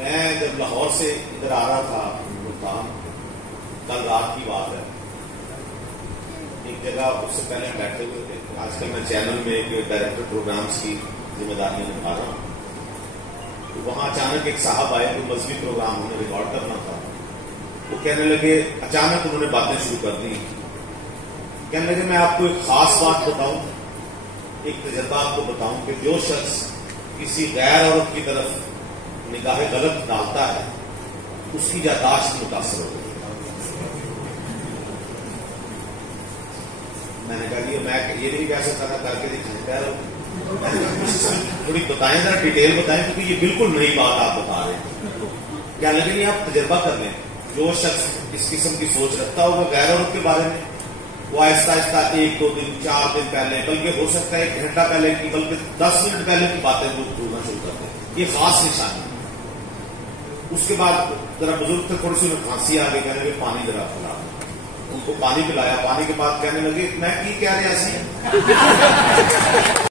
میں جب لاہور سے ادھر آ رہا تھا ملتان، کل رات کی بات ہے، ایک جگہ اس سے پہلے بیٹھے ہوئے تھے. آج کل میں چینل میں ایک ڈائریکٹر پروگرامس کی ذمہ داریاں نبھا رہا ہوں. تو وہاں اچانک ایک صاحب آئے، کوئی مذہبی پروگرام انہیں ریکارڈ کرنا تھا. وہ کہنے لگے، اچانک انہوں نے باتیں شروع کر دی. کہنے لگے میں آپ کو ایک خاص بات بتاؤں، ایک تجربہ آپ کو بتاؤں کہ جو شخص کسی غیر عورت کی طرف نگاہ غلط ڈالتا ہے اس کی یادداشت متاثر ہوتی ہے. میں نے کہا کہ میں یہ نہیں کہہ سکتا تھا کر کے دکھائیں، کہہ رہا ہوں تھوڑی بتائیں، ذرا ڈیٹیل بتائیں، کیونکہ یہ بالکل نئی بات آپ بتا رہے ہیں. کیا لگے نہیں آپ تجربہ کر لیں. جو شخص اس قسم کی سوچ رکھتا ہوگا غیر عورت کے بارے میں، وہ آہستہ آہستہ 1 2 دن 4 دن پہلے، بلکہ ہو سکتا ہے 1 گھنٹہ پہلے کی، بلکہ 10 منٹ پہلے کی باتیں بھولنا شروع کرتے ہیں. یہ خاص نشانی ہے. اس کے بعد ذرا بزرگ تھے، تھوڑی سی انہیں کھانسی آ گئی، کہنے لگے پانی ذرا پلا. ان کو پانی پلایا. پانی کے بعد کہنے لگے میں کی کہہ رہے ایسے